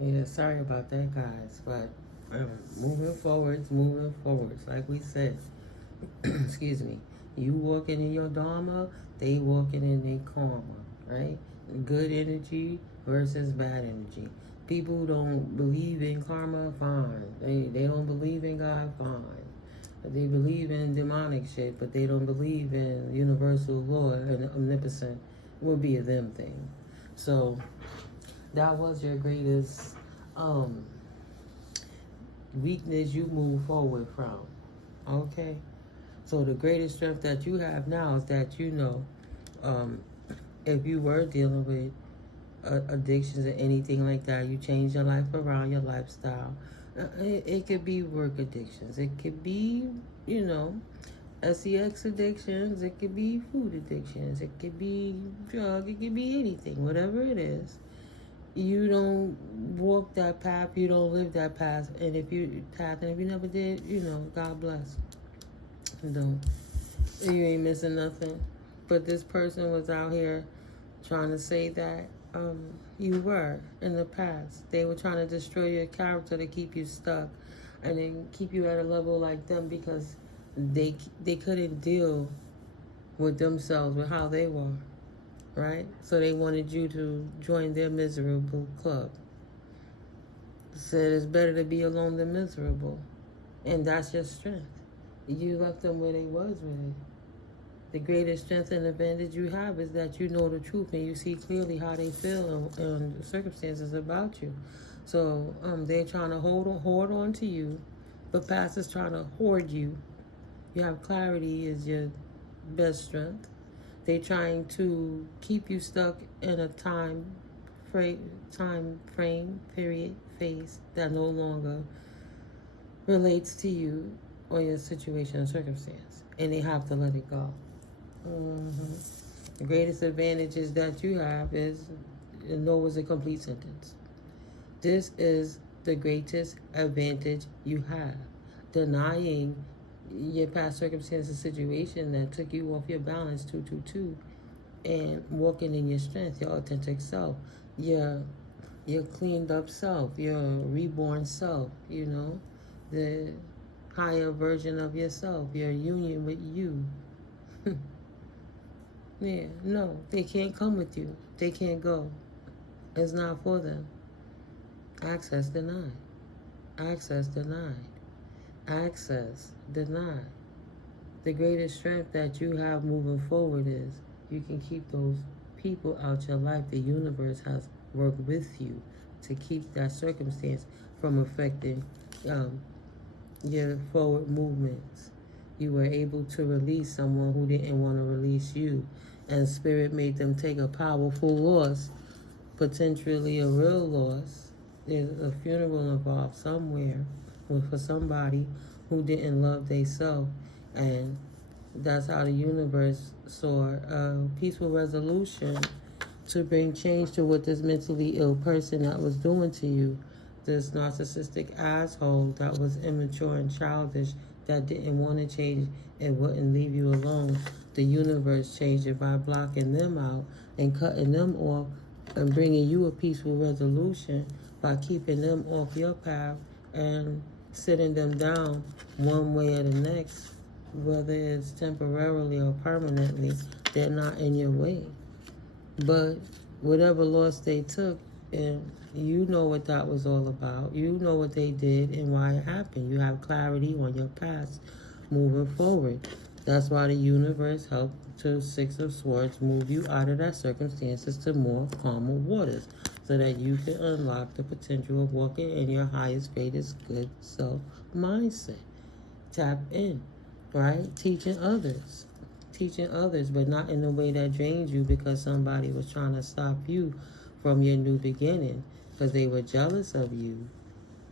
Yeah, sorry about that, guys. But moving forwards, like we said, excuse me, you walking in your Dharma, they walking in their karma, right? Good energy versus bad energy. People who don't believe in karma, fine. They don't believe in God, fine. They believe in demonic shit, but they don't believe in universal law and omnipotent. It would be a them thing. So that was your greatest um, weakness you move forward from. Okay? So the greatest strength that you have now is that you know um, if you were dealing with addictions or anything like that, you change your life around, your lifestyle. It could be work addictions. It could be, you know, sex addictions. It could be food addictions. It could be drug. It could be anything. Whatever it is, you don't walk that path. You don't live that path. And if you never did, you know, God bless. Don't. You ain't missing nothing. But this person was out here trying to say that you were in the past. They were trying to destroy your character to keep you stuck and then keep you at a level like them because they couldn't deal with themselves, with how they were, right? So they wanted you to join their miserable club. Said it's better to be alone than miserable. And that's your strength. You left them where they was really. The greatest strength and advantage you have is that you know the truth and you see clearly how they feel and the circumstances about you. So they're trying to hoard on to you, but past is trying to hoard you. You have clarity is your best strength. They're trying to keep you stuck in a time frame period phase that no longer relates to you or your situation or circumstance, and they have to let it go. Mm-hmm. The greatest advantage is that you have is no is a complete sentence. This is the greatest advantage you have. Denying your past circumstances situation that took you off your balance 222 and walking in your strength, your authentic self, your cleaned up self, your reborn self, you know, the higher version of yourself, your union with you. Yeah, no, they can't come with you. They can't go. It's not for them. Access denied. Access denied. Access denied. The greatest strength that you have moving forward is you can keep those people out your life. The universe has worked with you to keep that circumstance from affecting your forward movements. You were able to release someone who didn't want to release you, and spirit made them take a powerful loss, potentially a real loss. There's a funeral involved somewhere for somebody who didn't love themselves, and that's how the universe saw a peaceful resolution to bring change to what this mentally ill person that was doing to you, this narcissistic asshole that was immature and childish, that didn't want to change and wouldn't leave you alone. The universe changed it by blocking them out and cutting them off and bringing you a peaceful resolution by keeping them off your path and sitting them down one way or the next, whether it's temporarily or permanently, they're not in your way. But whatever loss they took, and you know what that was all about. You know what they did and why it happened. You have clarity on your past moving forward. That's why the universe helped to Six of Swords move you out of that circumstances to more calmer waters so that you can unlock the potential of walking in your highest, greatest good self mindset. Tap in, right? Teaching others, but not in a way that drains you because somebody was trying to stop you from your new beginning because they were jealous of you,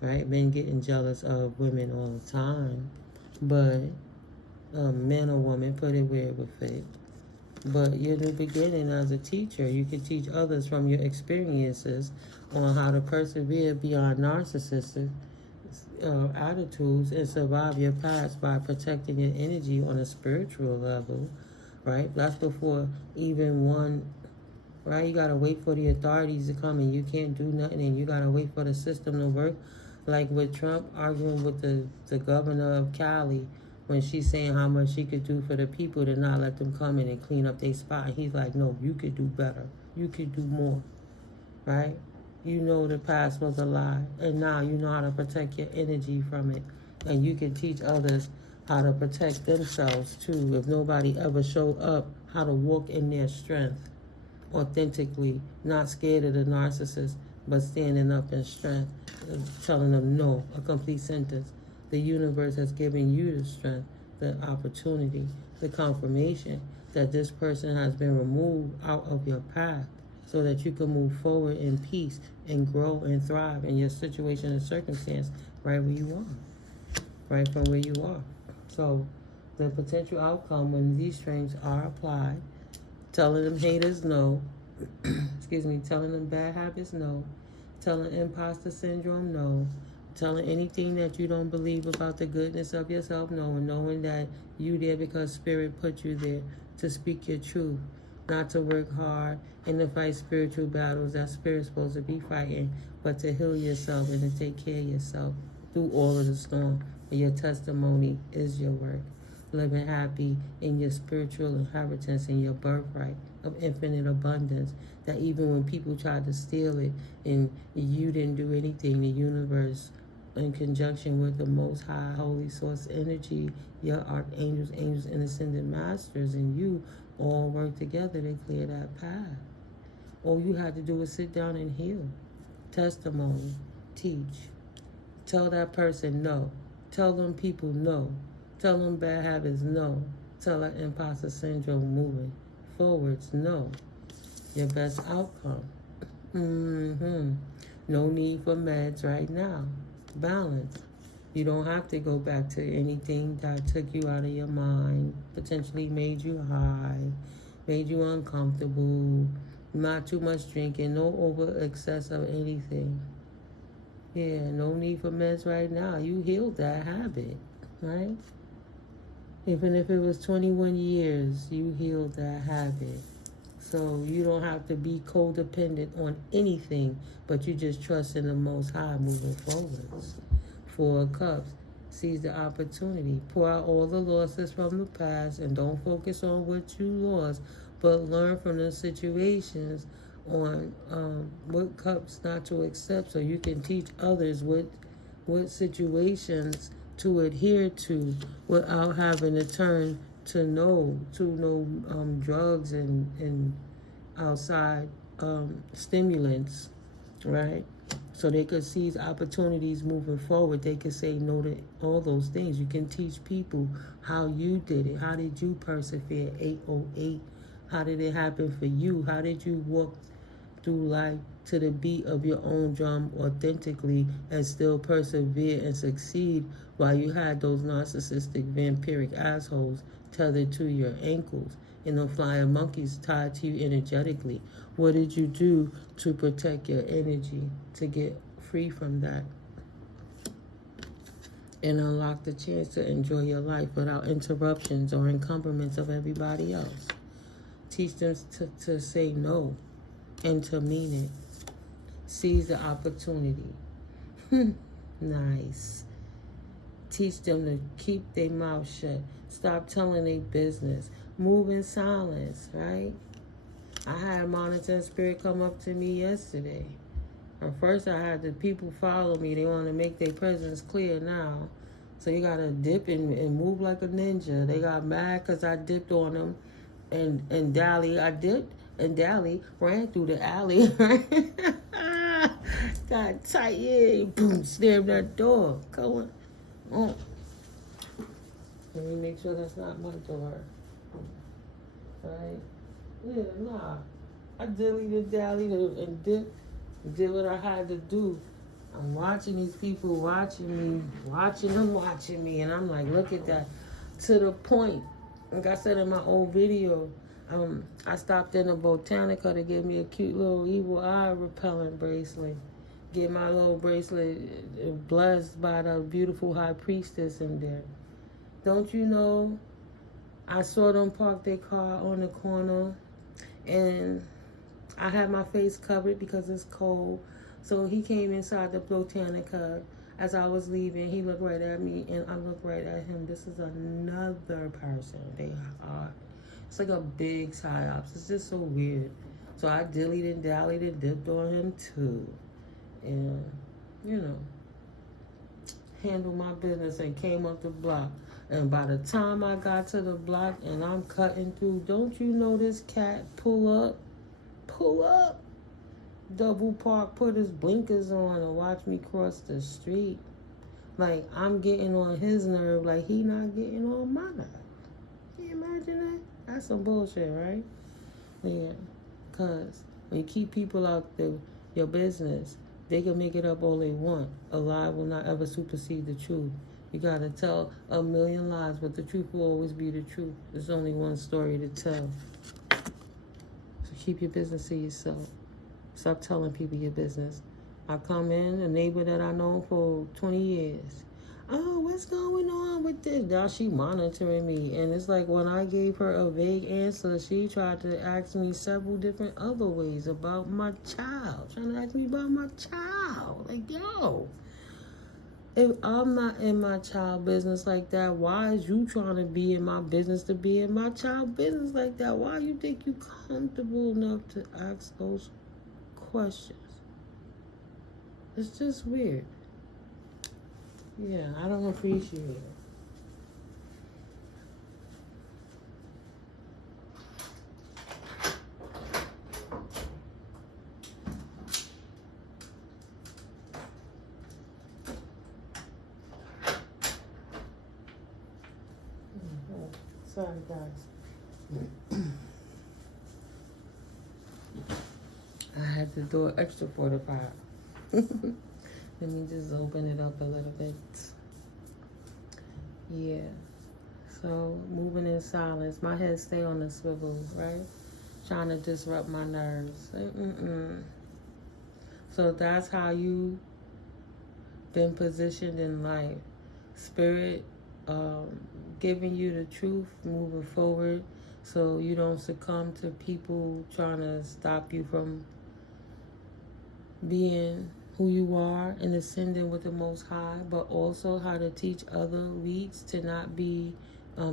right? Men getting jealous of women all the time, but man or woman, put it where it would fit. But your new beginning as a teacher, you can teach others from your experiences on how to persevere beyond narcissistic attitudes and survive your past by protecting your energy on a spiritual level, right? That's before even one right? You got to wait for the authorities to come, and you can't do nothing, and you got to wait for the system to work. Like with Trump arguing with the governor of Cali when she's saying how much she could do for the people to not let them come in and clean up their spot. He's like, no, you could do better. You could do more, right? You know the past was a lie, and now you know how to protect your energy from it. And you can teach others how to protect themselves too. If nobody ever showed up, how to walk in their strength authentically, not scared of the narcissist, but standing up in strength, telling them no, a complete sentence. The universe has given you the strength, the opportunity, the confirmation that this person has been removed out of your path so that you can move forward in peace and grow and thrive in your situation and circumstance right where you are, right from where you are. So the potential outcome when these strings are applied, telling them haters no, telling them bad habits no, telling imposter syndrome no, telling anything that you don't believe about the goodness of yourself no, and knowing that you there because spirit put you there to speak your truth, not to work hard and to fight spiritual battles that spirit's supposed to be fighting, but to heal yourself and to take care of yourself through all of the storm. And your testimony is your work. Living happy in your spiritual inheritance and your birthright of infinite abundance, that even when people tried to steal it and you didn't do anything, the universe, in conjunction with the Most High Holy Source energy, your archangels, angels, and ascended masters, and you all work together to clear that path. All you had to do was sit down and heal. Testimony, teach. Tell that person no. Tell them people no. Tell them bad habits no. Tell that imposter syndrome moving forwards no. Your best outcome. No need for meds right now. Balance. You don't have to go back to anything that took you out of your mind, potentially made you high, made you uncomfortable, not too much drinking, no over excess of anything. Yeah, no need for meds right now. You healed that habit, right? Even if it was 21 years, you healed that habit. So you don't have to be codependent on anything, but you just trust in the Most High moving forwards. 4 of Cups. Seize the opportunity. Pour out all the losses from the past and don't focus on what you lost, but learn from the situations on what cups not to accept so you can teach others what situations to adhere to without having to turn to no drugs and outside stimulants, right? So they could seize opportunities moving forward. They could say no to all those things. You can teach people how you did it. How did you persevere? 808. How did it happen for you? How did you walk through life to the beat of your own drum authentically and still persevere and succeed while you had those narcissistic vampiric assholes tethered to your ankles and the flying monkeys tied to you energetically? What did you do to protect your energy to get free from that and unlock the chance to enjoy your life without interruptions or encumberments of everybody else? Teach them to say no and to mean it. Seize the opportunity. Nice. Teach them to keep their mouth shut. Stop telling their business. Move in silence, right? I had Monitor and Spirit come up to me yesterday. At first I had the people follow me. They want to make their presence clear now. So you got to dip and move like a ninja. They got mad because I dipped on them. And Dally, I dipped. And Dally ran through the alley, right? Got tight, yeah. Boom, slammed that door. Come on. Let me make sure that's not my door. Right? Yeah, nah. I deleted Dally and did what I had to do. I'm watching these people watching me, watching me, and I'm like, look at that. To the point, like I said in my old video, I stopped in a Botanica to get me a cute little evil eye repellent bracelet. Get my little bracelet blessed by the beautiful high priestess in there. Don't you know, I saw them park their car on the corner, and I had my face covered because it's cold. So he came inside the Botanica. As I was leaving, he looked right at me, and I looked right at him. This is another person. They are. It's like a big psyops. It's just so weird. So I dillied and dallied and dipped on him too, and handled my business and came up the block. And by the time I got to the block and I'm cutting through, don't you know this cat pull up, double park, put his blinkers on and watch me cross the street. Like, I'm getting on his nerve like he not getting on my nerve. Can you imagine that? That's some bullshit, right? Yeah, because when you keep people out your business, they can make it up all they want. A lie will not ever supersede the truth. You got to tell a million lies, but the truth will always be the truth. There's only one story to tell. So keep your business to yourself. Stop telling people your business. I come in, a neighbor that I know for 20 years. Oh, what's going on with this? Now she monitoring me. And it's like when I gave her a vague answer, she tried to ask me several different other ways about my child. Trying to ask me about my child. Like, yo, if I'm not in my child business like that, why is you trying to be in my business to be in my child business like that? Why you think you comfortable enough to ask those questions? It's just weird. Yeah, I don't appreciate it. Sorry, guys. I had the door extra fortified. Let me just open it up a little bit. Yeah. So, moving in silence. My head stay on the swivel, right? Trying to disrupt my nerves. So that's how you been positioned in life. Spirit giving you the truth, moving forward, so you don't succumb to people trying to stop you from being who you are and ascending with the Most High, but also how to teach other weeks to not be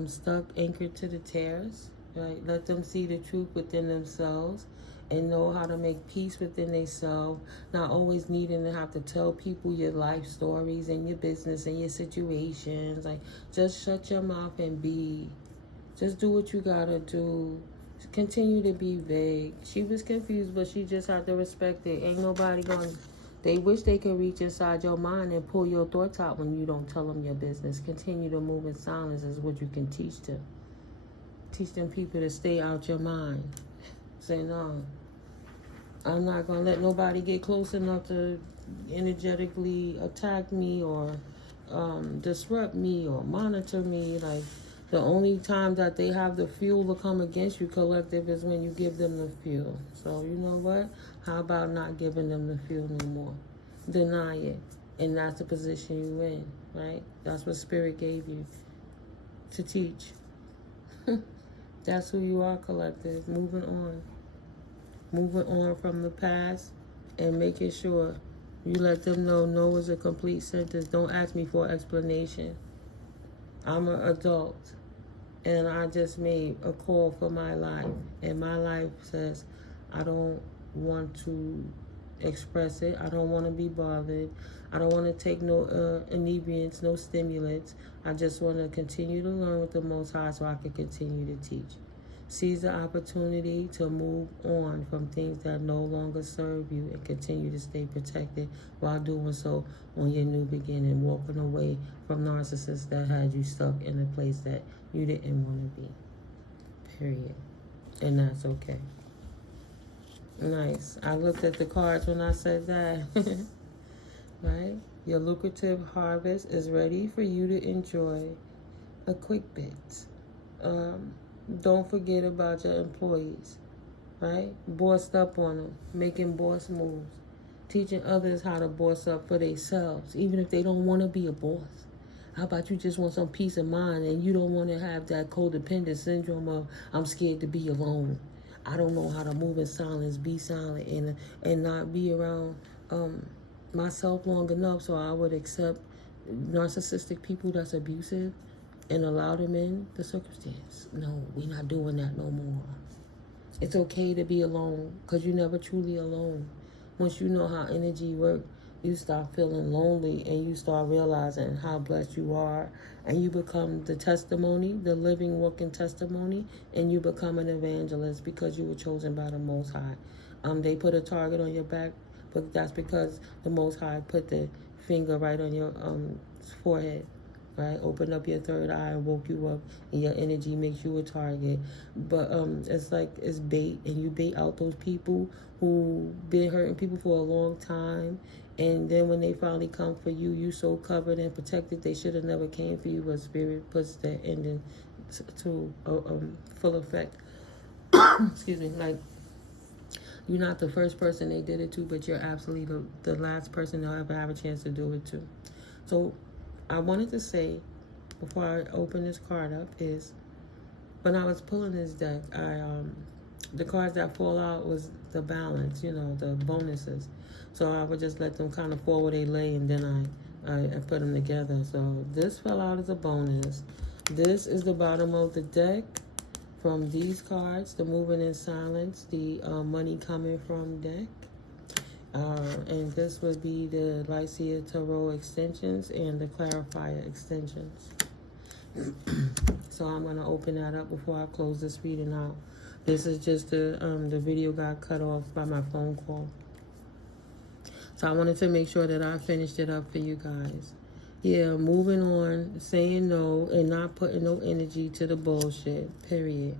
stuck, anchored to the tears. Right? Let them see the truth within themselves and know how to make peace within themselves, not always needing to have to tell people your life stories and your business and your situations. Like, just shut your mouth and be. Just do what you gotta do. Continue to be vague. She was confused, but she just had to respect it. Ain't nobody gonna... They wish they could reach inside your mind and pull your thoughts out when you don't tell them your business. Continue to move in silence is what you can teach them. Teach them people to stay out your mind. Say, no, I'm not going to let nobody get close enough to energetically attack me or disrupt me or monitor me. Like, the only time that they have the fuel to come against you, collective, is when you give them the fuel. So, you know what? How about not giving them the fuel no more? Deny it. And that's the position you're in, right? That's what Spirit gave you to teach. That's who you are, collective. Moving on. Moving on from the past and making sure you let them know no is a complete sentence. Don't ask me for an explanation. I'm an adult. And I just made a call for my life. And my life says, I don't want to express it. I don't want to be bothered. I don't want to take no inebriants, no stimulants. I just want to continue to learn with the Most High so I can continue to teach. Seize the opportunity to move on from things that no longer serve you and continue to stay protected while doing so on your new beginning, walking away from narcissists that had you stuck in a place that you didn't want to be. Period. And that's okay. Nice. I looked at the cards when I said that. Right? Your lucrative harvest is ready for you to enjoy. A quick bit. Don't forget about your employees. Right? Bossed up on them. Making boss moves. Teaching others how to boss up for themselves, even if they don't want to be a boss. How about you just want some peace of mind and you don't want to have that codependent syndrome of, I'm scared to be alone. I don't know how to move in silence, be silent, and not be around myself long enough so I would accept narcissistic people that's abusive and allow them in the circumstance. No, we're not doing that no more. It's okay to be alone because you're never truly alone. Once you know how energy works, you start feeling lonely and you start realizing how blessed you are, and you become the testimony, the living, working testimony, and you become an evangelist because you were chosen by the Most High. They put a target on your back, but that's because the Most High put the finger right on your forehead, right? Open up your third eye and woke you up, and your energy makes you a target. But it's like it's bait, and you bait out those people who been hurting people for a long time, and then when they finally come for you, you so covered and protected they should have never came for you, but Spirit puts that ending to full effect. Excuse me, like, you're not the first person they did it to, but you're absolutely the last person they'll ever have a chance to do it to. So I wanted to say, before I open this card up, is when I was pulling this deck, the cards that fall out was the balance, the bonuses. So I would just let them kind of fall where they lay, and then I put them together. So this fell out as a bonus. This is the bottom of the deck. From these cards, the moving in silence, the money coming from deck. And this would be the Lycia Tarot extensions and the Clarifier extensions. So I'm going to open that up before I close this reading out. This is just the video got cut off by my phone call. So I wanted to make sure that I finished it up for you guys. Yeah, moving on, saying no, and not putting no energy to the bullshit, period.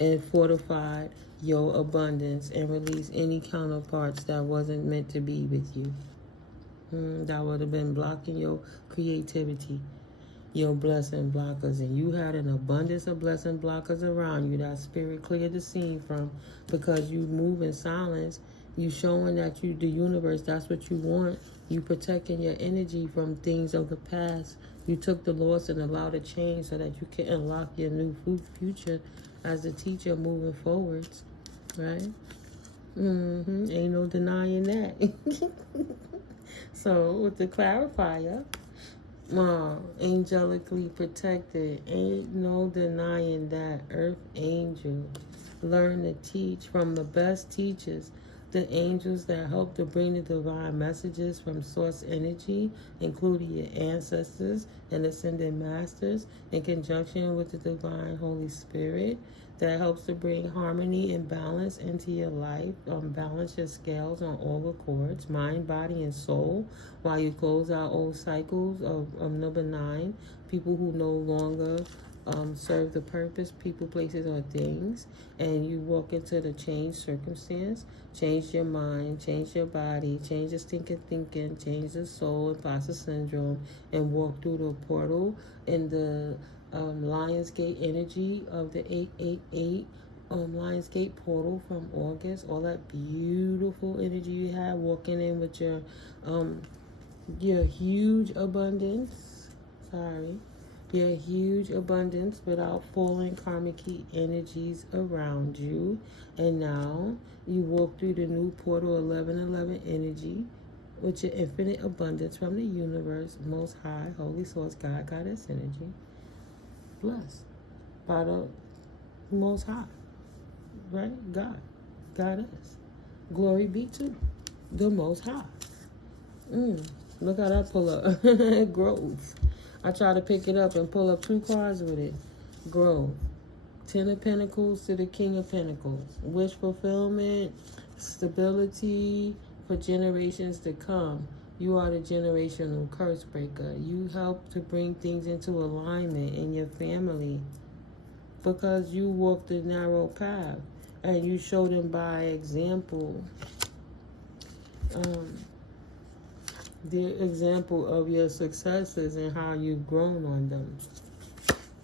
And fortified your abundance and release any counterparts that wasn't meant to be with you. That would have been blocking your creativity, your blessing blockers. And you had an abundance of blessing blockers around you that Spirit cleared the scene from, because you move in silence. You showing that the universe, that's what you want. You protecting your energy from things of the past. You took the loss and allowed a change so that you can unlock your new future as a teacher moving forwards, right? Ain't no denying that. So with the clarifier, angelically protected, ain't no denying that. Earth angel, learn to teach from the best teachers. The angels that help to bring the divine messages from source energy, including your ancestors and ascended masters, in conjunction with the divine Holy Spirit, that helps to bring harmony and balance into your life. Balance your scales on all the chords, mind, body, and soul, while you close out old cycles of number 9, people who no longer serve the purpose, people, places, or things, and you walk into the changed circumstance. Change your mind, change your body, change the stinking thinking, change the soul, imposter syndrome, and walk through the portal in the Lionsgate energy of the 888 Lionsgate portal from August. All that beautiful energy you have, walking in with your huge abundance. Your huge abundance without falling karmic energies around you. And now you walk through the new portal 1111 energy with your infinite abundance from the universe, Most High, Holy Source, God, Goddess energy. Blessed by the Most High, right? God, Goddess. Glory be to the Most High. Look how that pull up. Growth. I try to pick it up and pull up 2 cards with it. Growth. 10 of Pentacles to the King of Pentacles. Wish fulfillment, stability for generations to come. You are the generational curse breaker. You help to bring things into alignment in your family because you walk the narrow path and you show them by example. The example of your successes and how you've grown on them.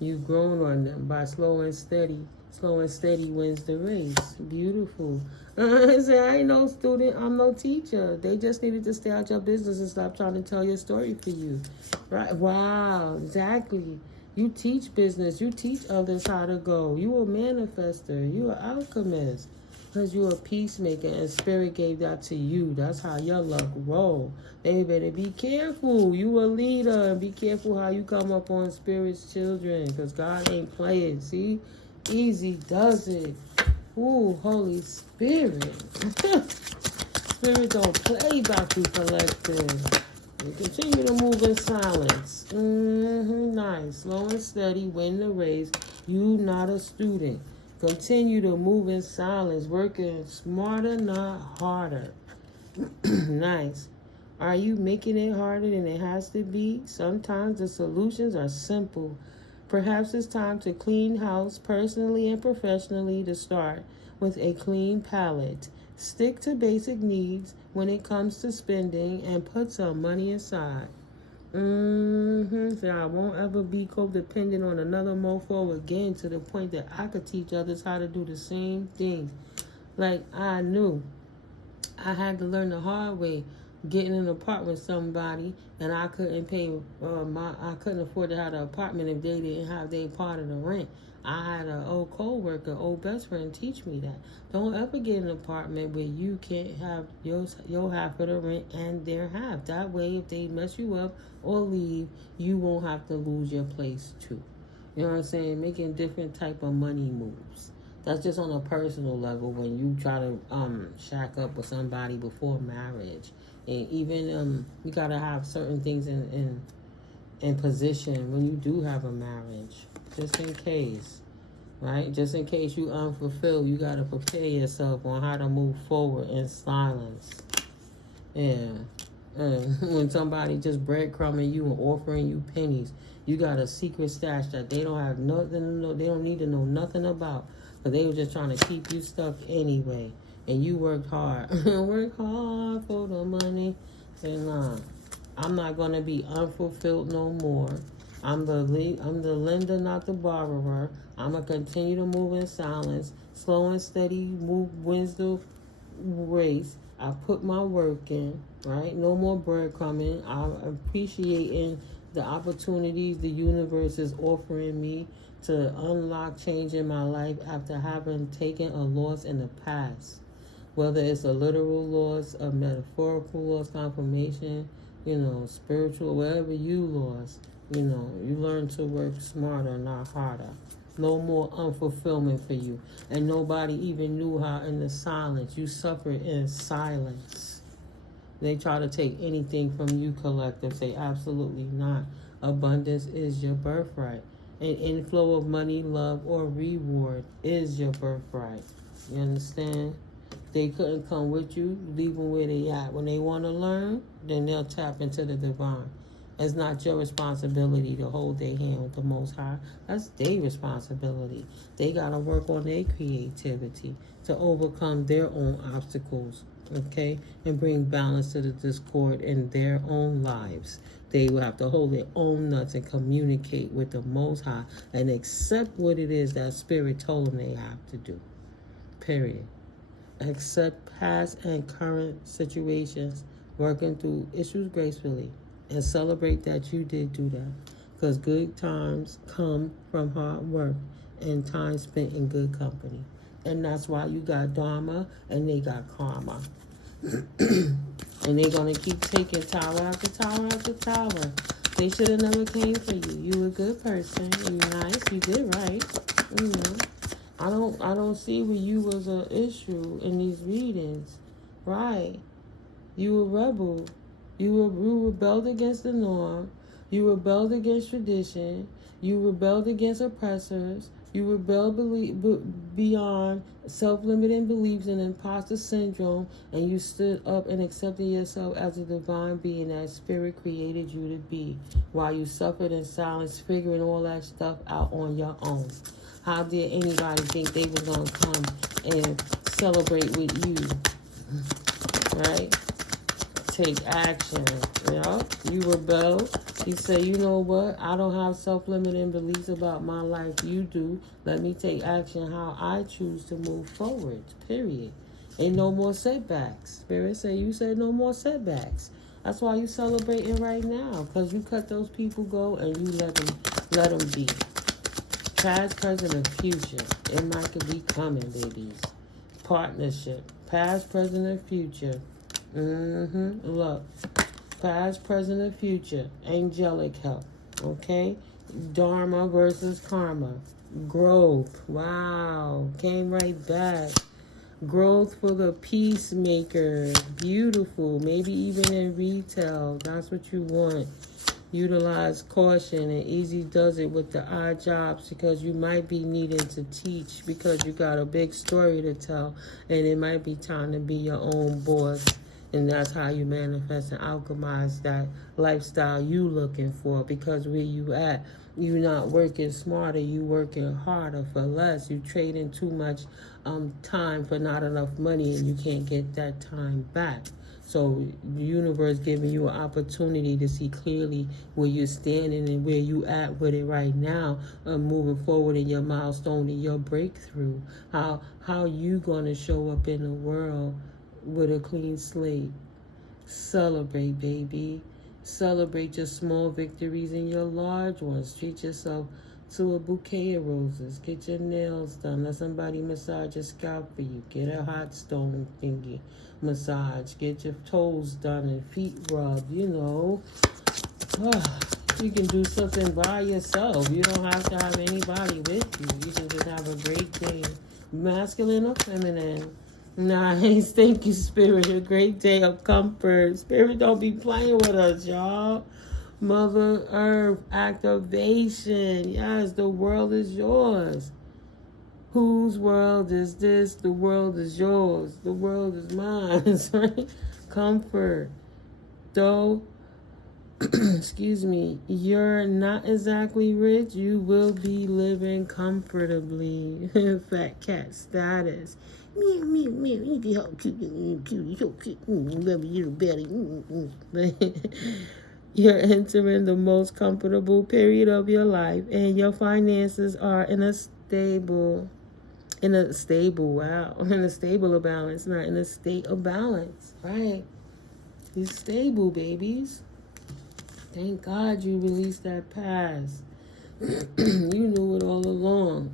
You've grown on them by slow and steady. Slow and steady wins the race. Beautiful. I say, I ain't no student, I'm no teacher. They just needed to stay out your business and stop trying to tell your story for you. Right? Wow, exactly. You teach business. You teach others how to go. You a manifester. You an alchemist. Because you're a peacemaker and Spirit gave that to you. That's how your luck roll. They better be careful. You a leader. And be careful how you come up on Spirit's children. Because God ain't playing. See? Easy does it. Ooh, Holy Spirit. Spirit don't play about you, collective. You continue to move in silence. Nice. Slow and steady. Win the race. You not a student. Continue to move in silence. Working smarter, not harder. Nice. Are you making it harder than it has to be? Sometimes the solutions are simple. Perhaps it's time to clean house personally and professionally to start with a clean palette. Stick to basic needs when it comes to spending and put some money aside. So I won't ever be codependent on another mofo again to the point that I could teach others how to do the same thing. Like I knew I had to learn the hard way. Getting an apartment with somebody and I couldn't pay I couldn't afford to have the apartment if they didn't have their part of the rent. I had an old co-worker, old best friend teach me that. Don't ever get an apartment where you can't have your half of the rent and their half. That way if they mess you up or leave, you won't have to lose your place too. You know what I'm saying? Making different type of money moves. That's just on a personal level when you try to shack up with somebody before marriage. And even you gotta have certain things in position when you do have a marriage, just in case, right? Just in case you unfulfilled, you gotta prepare yourself on how to move forward in silence. Yeah. When somebody just breadcrumbing you and offering you pennies, you got a secret stash that they don't have nothing to know. They don't need to know nothing about, but they were just trying to keep you stuck anyway. And you worked hard. Work hard for the money. And I'm not going to be unfulfilled no more. I'm the lender, not the borrower. I'm going to continue to move in silence. Slow and steady move wins the race. I put my work in, right? No more breadcrumbing. I'm appreciating the opportunities the universe is offering me to unlock change in my life after having taken a loss in the past. Whether it's a literal loss, a metaphorical loss, confirmation, spiritual, whatever you lost, you learn to work smarter, not harder. No more unfulfillment for you. And nobody even knew how in the silence. You suffered in silence. They try to take anything from you, collective. Say absolutely not. Abundance is your birthright. An inflow of money, love, or reward is your birthright. You understand? They couldn't come with you, leave them where they at. When they want to learn, then they'll tap into the divine. It's not your responsibility to hold their hand with the Most High. That's their responsibility. They got to work on their creativity to overcome their own obstacles, okay? And bring balance to the discord in their own lives. They will have to hold their own nuts and communicate with the Most High and accept what it is that Spirit told them they have to do. Period. Accept past and current situations, working through issues gracefully, and celebrate that you did do that. Because good times come from hard work and time spent in good company. And that's why you got Dharma and they got karma. And they're going to keep taking tower after tower after tower. They should have never came for you. You a good person. You nice. You did right. I don't see where you was an issue in these readings. Right. You a rebel. You rebelled against the norm. You rebelled against tradition. You rebelled against oppressors. You rebelled beyond self-limiting beliefs and imposter syndrome, and you stood up and accepted yourself as a divine being that Spirit created you to be, while you suffered in silence, figuring all that stuff out on your own. How did anybody think they was going to come and celebrate with you, right? Take action, You rebel. You say, you know what? I don't have self-limiting beliefs about my life. You do. Let me take action how I choose to move forward, period. Ain't no more setbacks. Spirit say, you said no more setbacks. That's why you celebrating right now, because you cut those people go and you let them be. Past, present, and future. It might could be coming, babies. partnership. Past, present, and future. Look. Past, present, and future. Angelic help. Okay? Dharma versus karma. Growth. Wow. Came right back. Growth for the peacemaker. Beautiful. Maybe even in retail. That's what you want. Utilize caution, and easy does it with the odd jobs because you might be needing to teach because you got a big story to tell, and it might be time to be your own boss. And that's how you manifest and alchemize that lifestyle you looking for, because where you at, you not working smarter, you working harder for less. You trading too much time for not enough money, and you can't get that time back. So the universe giving you an opportunity to see clearly where you're standing and where you at with it right now, moving forward in your milestone and your breakthrough. How you gonna show up in the world with a clean slate. Celebrate, baby. Celebrate your small victories and your large ones. Treat yourself to a bouquet of roses. Get your nails done. Let somebody massage your scalp for you. Get a hot stone thingy massage. Get your toes done and feet rubbed, you know. You can do something by yourself. You don't have to have anybody with you. You can just have a great day. Masculine or feminine. Nice. Thank you, Spirit. A great day of comfort. Spirit, don't be playing with us, y'all. Mother Earth activation. Yes, the world is yours. Whose world is this? The world is yours. The world is mine. Right? Comfort. Though, excuse me, you're not exactly rich, you will be living comfortably. Fat cat status. Meow, meow, meow. You so cute. You so cute. Love your belly. You're entering the most comfortable period of your life, and your finances are in a stable of balance, not in a state of balance, right? You're stable, babies. Thank God you released that past. You knew it all along.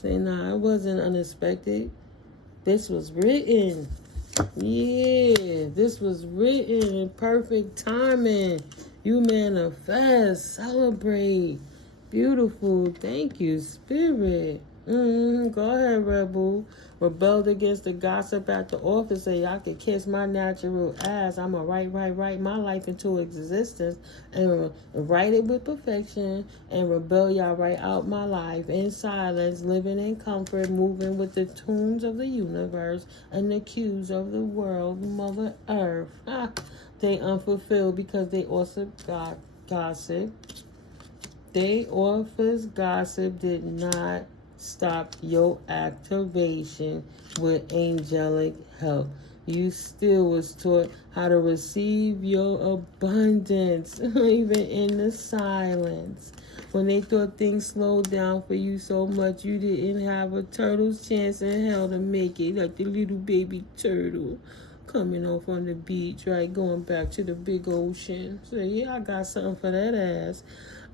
Say, nah, it wasn't unexpected. This was written. Yeah, this was written in perfect timing. You manifest, celebrate. Beautiful. Thank you, Spirit. Go ahead, Rebel. Rebelled against the gossip at the office. Say, I could kiss my natural ass. I'm going to write my life into existence and write it with perfection and rebel y'all right out my life in silence, living in comfort, moving with the tunes of the universe and the cues of the world, Mother Earth. They unfulfilled because they also got gossip. They authors gossip did not stop your activation with angelic help. You still was taught how to receive your abundance, even in the silence. When they thought things slowed down for you so much, you didn't have a turtle's chance in hell to make it, like the little baby turtle coming off on the beach, right? Going back to the big ocean. So, yeah, I got something for that ass.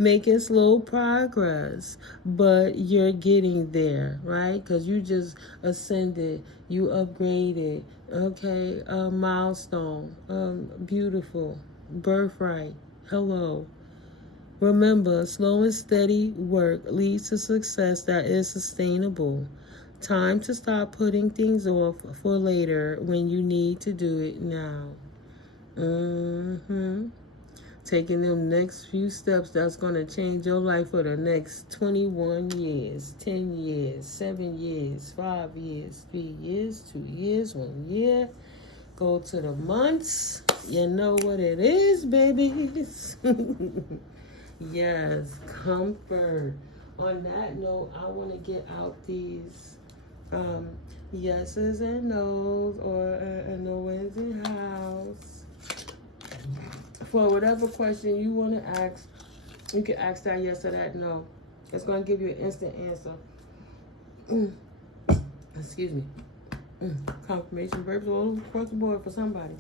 Making slow progress, but you're getting there, right? Because you just ascended, you upgraded, okay? Milestone, beautiful, birthright, hello. Remember, slow and steady work leads to success that is sustainable. Time to stop putting things off for later when you need to do it now. Taking them next few steps that's going to change your life for the next 21 years, 10 years, 7 years, 5 years, 3 years, 2 years, 1 year. Go to the months. You know what it is, babies. Yes, comfort. On that note, I want to get out these yeses and nos, or no wins in house. For whatever question you want to ask, you can ask that yes or that no. It's going to give you an instant answer. Excuse me. Confirmation verbs all across the board for somebody.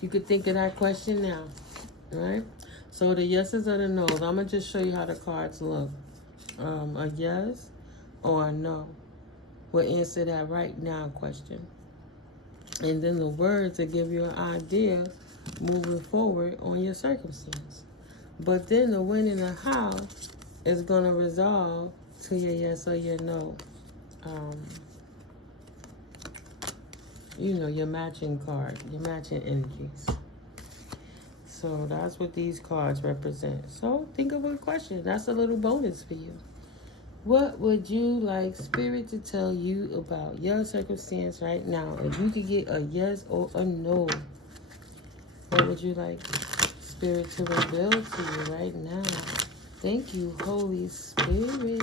You could think of that question now. All right? So the yeses or the nos. I'm going to just show you how the cards look. A yes or a no. will answer that right now question. And then the words will give you an idea moving forward on your circumstance. But then the when and the how is going to resolve to your yes or your no. Your matching card, your matching energies. So that's what these cards represent. So think of a question. That's a little bonus for you. What would you like Spirit to tell you about your circumstance right now? If you could get a yes or a no, what would you like Spirit to reveal to you right now? Thank you, Holy Spirit.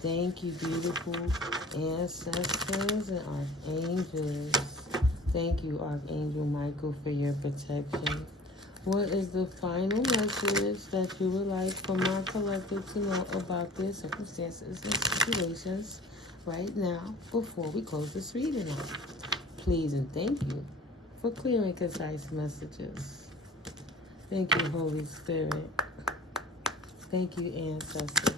Thank you, beautiful ancestors and archangels. Thank you, Archangel Michael, for your protection. What is the final message that you would like for my collective to know about their circumstances and situations right now before we close this reading out? Please and thank you for clear and concise messages. Thank you, Holy Spirit. Thank you, ancestors.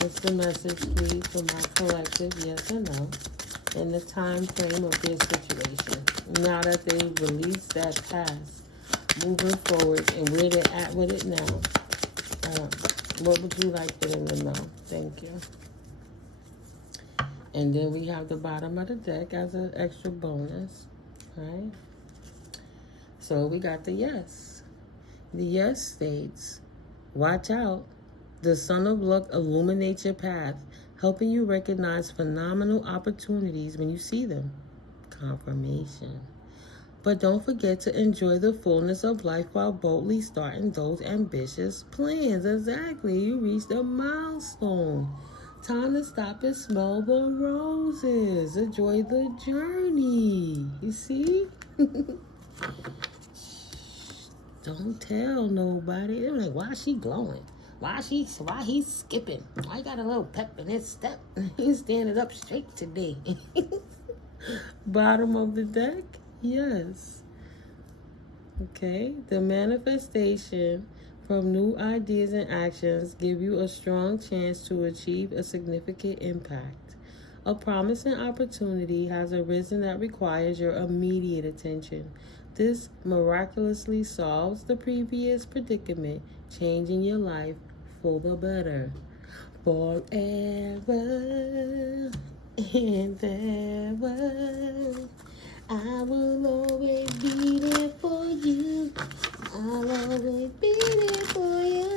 What's the message, please, for my collective, yes or no, in the time frame of their situation? Now that they've released that past, moving forward, and where they're at with it now, what would you like for them to know? Thank you. And then we have the bottom of the deck as an extra bonus, right? So we got the yes. The yes states, watch out. The sun of luck illuminates your path, helping you recognize phenomenal opportunities when you see them. Confirmation. But don't forget to enjoy the fullness of life while boldly starting those ambitious plans. Exactly. You reached a milestone. Time to stop and smell the roses. Enjoy the journey. You see? Don't tell nobody. They're like, why is she glowing? Why he's skipping? Why got a little pep in his step? He's standing up straight today. Bottom of the deck, yes. Okay, the manifestation from new ideas and actions give you a strong chance to achieve a significant impact. A promising opportunity has arisen that requires your immediate attention. This miraculously solves the previous predicament, changing your life for the better. Forever and ever, I will always be there for you. I'll always be there for you.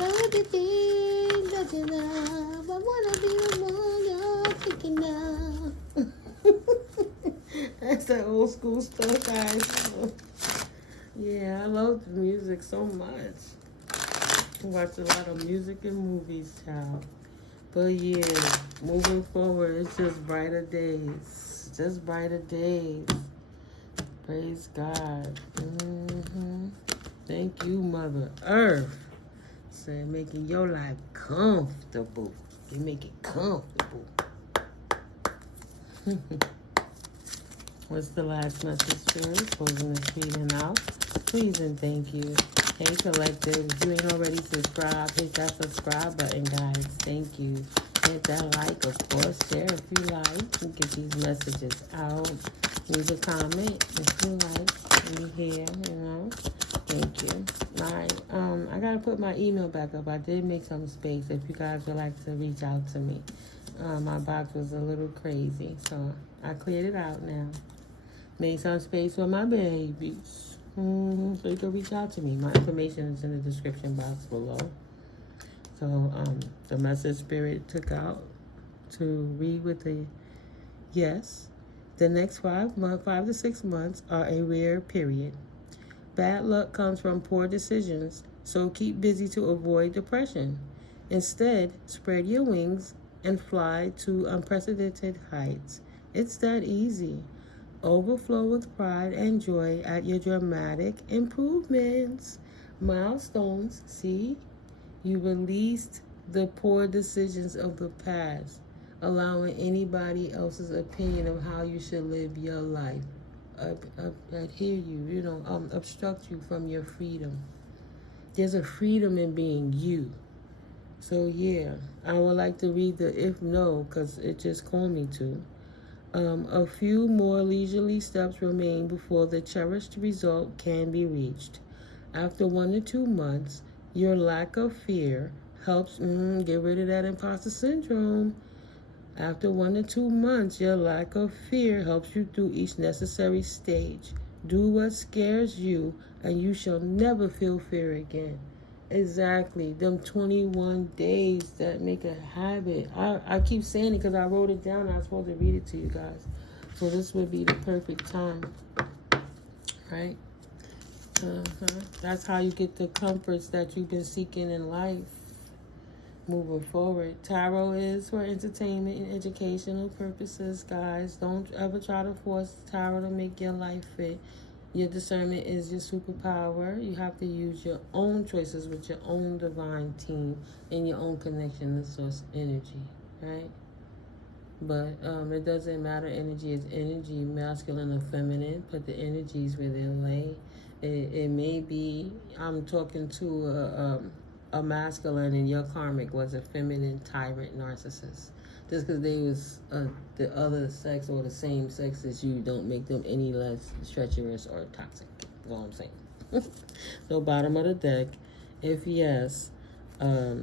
Everything that you love, I wanna be the one you're thinking of. That's that old school stuff, guys. Yeah, I love the music so much. I watch a lot of music and movies, child. But yeah, moving forward, it's just brighter days. Just brighter days. Praise God. Thank you, Mother Earth. Saying making your life comfortable. You make it comfortable. What's the last message, Spirit? Closing this reading out. Please and thank you. Hey, collective, if you ain't already subscribed, hit that subscribe button, guys. Thank you. Hit that like, of course. Share if you like. And get these messages out. Leave a comment if you like. And you hear, Thank you. All right. I got to put my email back up. I did make some space if you guys would like to reach out to me. My box was a little crazy, so I cleared it out now. Made some space for my babies. So you can reach out to me. My information is in the description box below. So the message Spirit took out to read with the yes. The next 5 to 6 months are a rare period. Bad luck comes from poor decisions, so keep busy to avoid depression. Instead, spread your wings and fly to unprecedented heights. It's that easy. Overflow with pride and joy at your dramatic improvements. Milestones, see? You released the poor decisions of the past, allowing anybody else's opinion of how you should live your life. Adhere you, obstruct you from your freedom. There's a freedom in being you. So yeah, I would like to read the if no, because it just called me to. A few more leisurely steps remain before the cherished result can be reached. After 1 to 2 months, your lack of fear helps get rid of that imposter syndrome. After 1 to 2 months, your lack of fear helps you through each necessary stage. Do what scares you, and you shall never feel fear again. Exactly. Them 21 days that make a habit. I keep saying it because I wrote it down. I was supposed to read it to you guys. So this would be the perfect time. Right? That's how you get the comforts that you've been seeking in life. Moving forward. Tarot is for entertainment and educational purposes, guys. Don't ever try to force tarot to make your life fit. Your discernment is your superpower. You have to use your own choices with your own divine team and your own connection to source energy, right? But it doesn't matter. Energy is energy, masculine or feminine. Put the energies where they lay. It may be I'm talking to a masculine and your karmic was a feminine tyrant narcissist. Just because they was the other sex or the same sex as you don't make them any less treacherous or toxic. That's all I'm saying. So bottom of the deck, if yes, a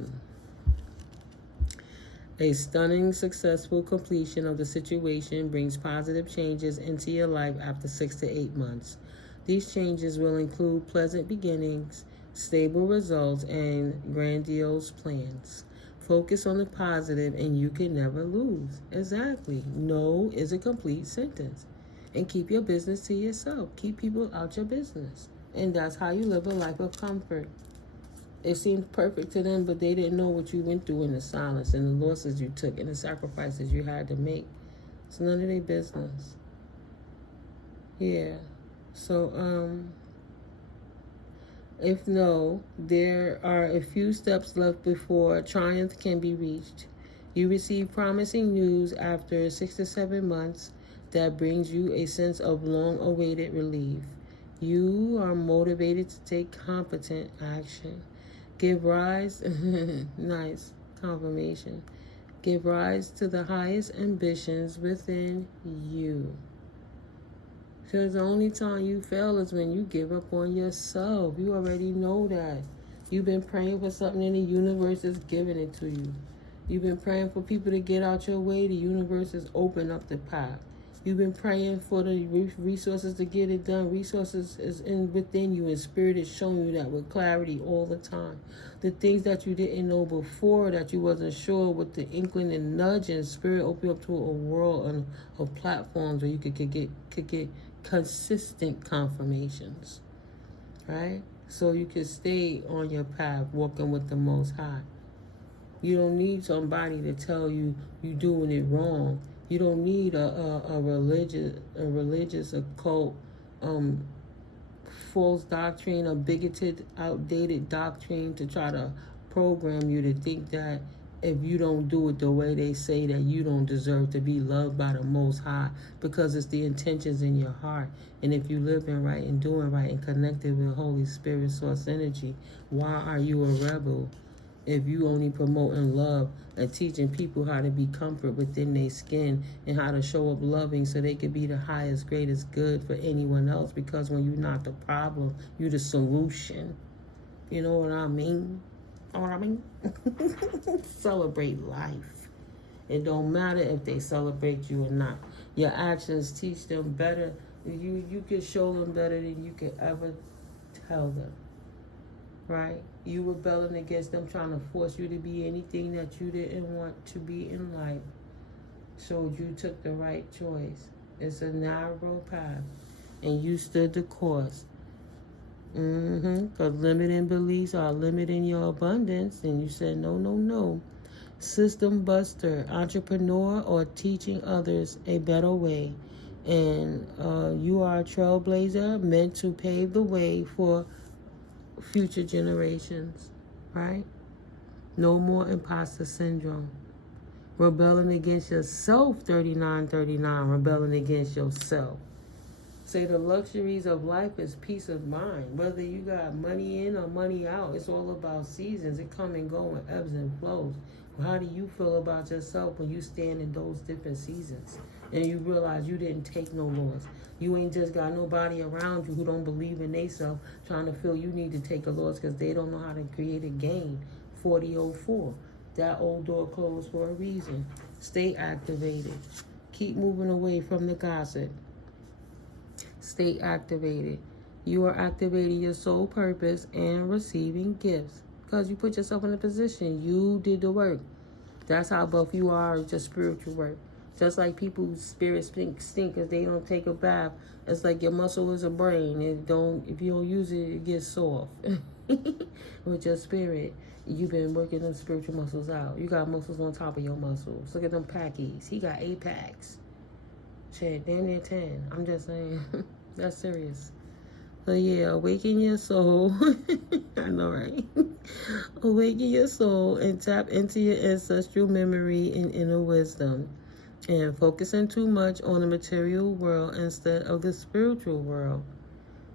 stunning, successful completion of the situation brings positive changes into your life after 6 to 8 months. These changes will include pleasant beginnings, stable results, and grandiose plans. Focus on the positive and you can never lose. Exactly. No is a complete sentence. And keep your business to yourself. Keep people out your business. And that's how you live a life of comfort. It seemed perfect to them, but they didn't know what you went through in the silence and the losses you took and the sacrifices you had to make. It's none of their business. Yeah. So, if no, there are a few steps left before triumph can be reached. You receive promising news after 6 to 7 months that brings you a sense of long-awaited relief. You are motivated to take competent action. Give rise, nice confirmation. Give rise to the highest ambitions within you. Because the only time you fail is when you give up on yourself. You already know that. You've been praying for something and the universe is giving it to you. You've been praying for people to get out your way. The universe has opened up the path. You've been praying for the resources to get it done. Resources is within you, and Spirit is showing you that with clarity all the time. The things that you didn't know before, that you wasn't sure, with the inkling and nudge, and Spirit opened up to a world of platforms where you could get consistent confirmations, right? So you can stay on your path, walking with the Most High. You don't need somebody to tell you you're doing it wrong. You don't need a religious occult, false doctrine, a bigoted, outdated doctrine to try to program you to think that if you don't do it the way they say, that you don't deserve to be loved by the Most High, because it's the intentions in your heart. And if you living right and doing right and connected with Holy Spirit source energy, why are you a rebel? If you only promoting love and teaching people how to be comfort within their skin and how to show up loving so they could be the highest, greatest good for anyone else, because when you're not the problem, you're the solution. You know what I mean? Know what I mean? Celebrate life. It don't matter if they celebrate you or not. Your actions teach them better. You can show them better than you could ever tell them. Right? You rebelling against them trying to force you to be anything that you didn't want to be in life. So you took the right choice. It's a narrow path. And you stood the course. Because limiting beliefs are limiting your abundance. And you said, no, no, no. System buster, entrepreneur, or teaching others a better way. And you are a trailblazer meant to pave the way for future generations, right? No more imposter syndrome. Rebelling against yourself, 3939, rebelling against yourself. Say the luxuries of life is peace of mind. Whether you got money in or money out, it's all about seasons. It come and go in ebbs and flows. How do you feel about yourself when you stand in those different seasons and you realize you didn't take no loss? You ain't just got nobody around you who don't believe in themselves trying to feel you need to take a loss because they don't know how to create a gain. 4004. That old door closed for a reason. Stay activated. Keep moving away from the gossip. Stay activated. You are activating your soul purpose and receiving gifts because you put yourself in a position. You did the work. That's how both you are just spiritual work. Just like people whose spirits stink because they don't take a bath. It's like your muscle is a brain. If you don't use it, it gets soft. With your spirit, you've been working them spiritual muscles out. You got muscles on top of your muscles. Look at them packies. He got 8 packs. Shit, damn near 10. I'm just saying. That's serious. So yeah, awaken your soul. I know, right? Awaken your soul and tap into your ancestral memory and inner wisdom. And focusing too much on the material world instead of the spiritual world.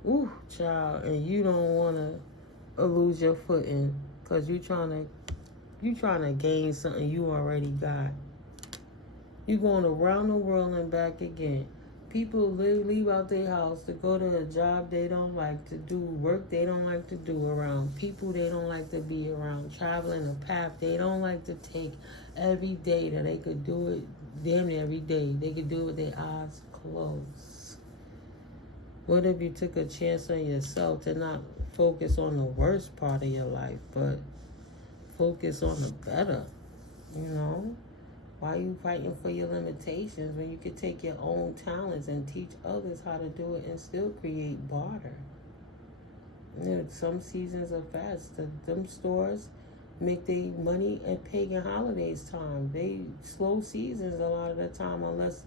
Ooh, child, and you don't want to lose your footing because you trying to gain something you already got. You going around the world and back again. People leave out their house to go to a job they don't like to do, work they don't like to do around, people they don't like to be around, traveling a path they don't like to take every day that they could do it damn near every day. They could do it with their eyes closed. What if you took a chance on yourself to not focus on the worst part of your life, but focus on the better, you know? Why are you fighting for your limitations when you could take your own talents and teach others how to do it and still create barter? You know, some seasons are fast. Them stores make their money at pagan holidays time. They slow seasons a lot of the time unless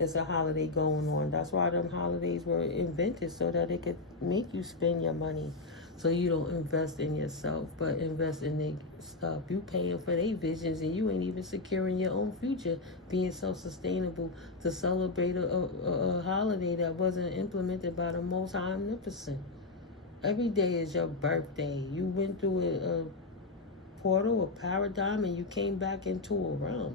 it's a holiday going on. That's why them holidays were invented, so that it could make you spend your money. So you don't invest in yourself, but invest in their stuff. You paying for their visions and you ain't even securing your own future, being self-sustainable to celebrate a holiday that wasn't implemented by the Most High Omnipotent. Every day is your birthday. You went through a portal, a paradigm, and you came back into a realm.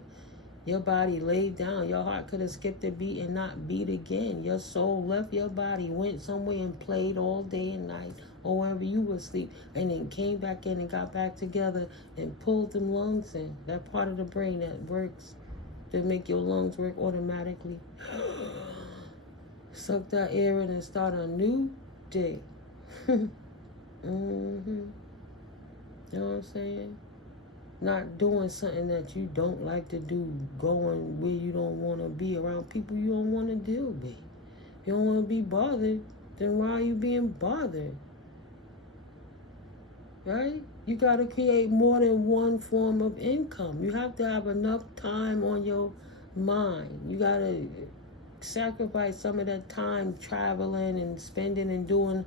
Your body laid down. Your heart could have skipped a beat and not beat again. Your soul left your body, went somewhere and played all day and night, or wherever you were asleep, and then came back in and got back together and pulled them lungs in. That part of the brain that works to make your lungs work automatically. Suck that air in and start a new day. You know what I'm saying? Not doing something that you don't like to do, going where you don't want to be, around people you don't want to deal with. If you don't want to be bothered, then why are you being bothered? Right? You got to create more than one form of income. You have to have enough time on your mind. You got to sacrifice some of that time traveling and spending and doing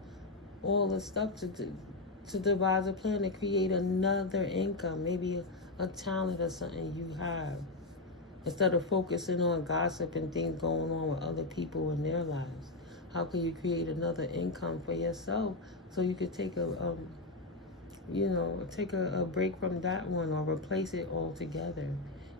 all the stuff to devise a plan to create another income, maybe a talent or something you have, instead of focusing on gossip and things going on with other people in their lives. How can you create another income for yourself so you could take a break from that one or replace it altogether?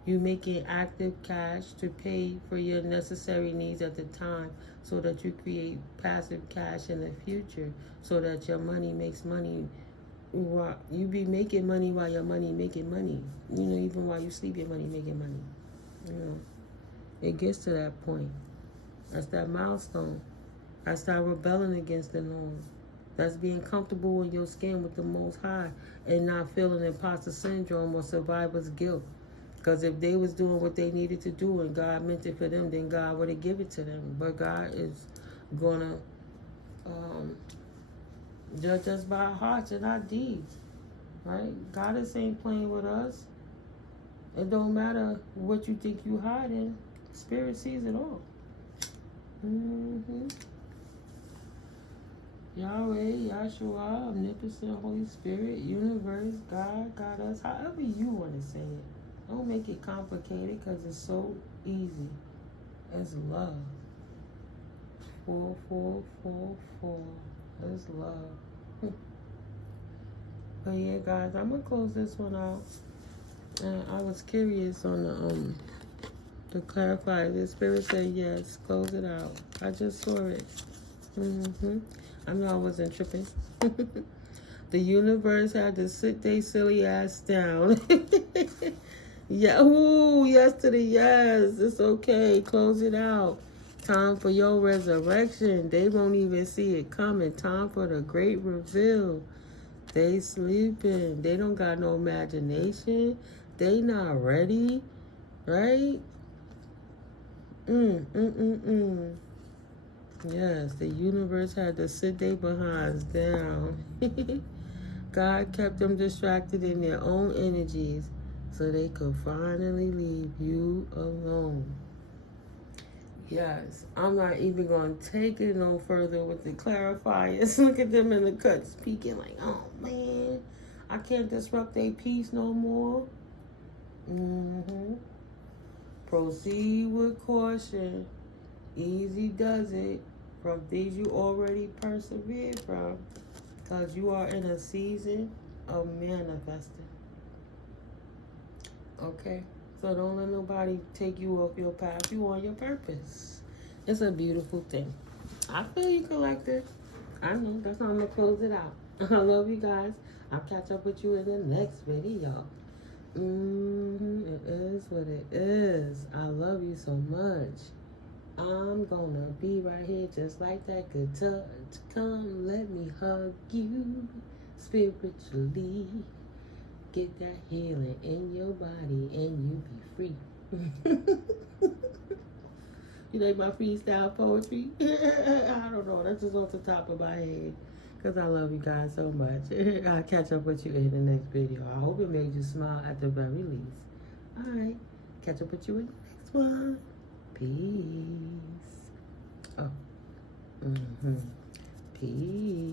You making active cash to pay for your necessary needs at the time so that you create passive cash in the future so that your money makes money. You be making money while your money making money. You know, even while you sleep, your money making money. You know, it gets to that point. That's that milestone. That's that rebelling against the norm. That's being comfortable in your skin with the Most High and not feeling imposter syndrome or survivor's guilt. Because if they was doing what they needed to do and God meant it for them, then God would have given it to them. But God is going to judge us by our hearts and our deeds. Right? God is ain't playing with us. It don't matter what you think you hiding. Spirit sees it all. Yahweh, Yahshua, Omnipotent, Holy Spirit, Universe, God, us, however you want to say it. Don't make it complicated because it's so easy. It's love. 44444. That's love. But yeah, guys, I'm gonna close this one out. I was curious on the to clarify. The spirit said yes, close it out. I just saw it. I know I wasn't tripping. The universe had to sit their silly ass down. Yeah, ooh, yes to the yes. It's okay. Close it out. Time for your resurrection. They won't even see it coming. Time for the great reveal. They sleeping. They don't got no imagination. They not ready. Right? Yes, the universe had to sit their behinds down. God kept them distracted in their own energies so they could finally leave you alone. Yes, I'm not even going to take it no further with the clarifiers. Look at them in the cut speaking like, oh man, I can't disrupt their peace no more. Proceed with caution. Easy does it from things you already persevered from, because you are in a season of manifesting. Okay? So don't let nobody take you off your path. You on your purpose. It's a beautiful thing. I feel you, collector. I know. That's how I'm going to close it out. I love you guys. I'll catch up with you in the next video. It is what it is. I love you so much. I'm gonna be right here just like that good touch. Come, let me hug you spiritually. Get that healing in your body and you be free. You like my freestyle poetry? I don't know. That's just off the top of my head. Because I love you guys so much. I'll catch up with you in the next video. I hope it made you smile at the very least. Alright. Catch up with you in the next one. Peace. Oh. Peace.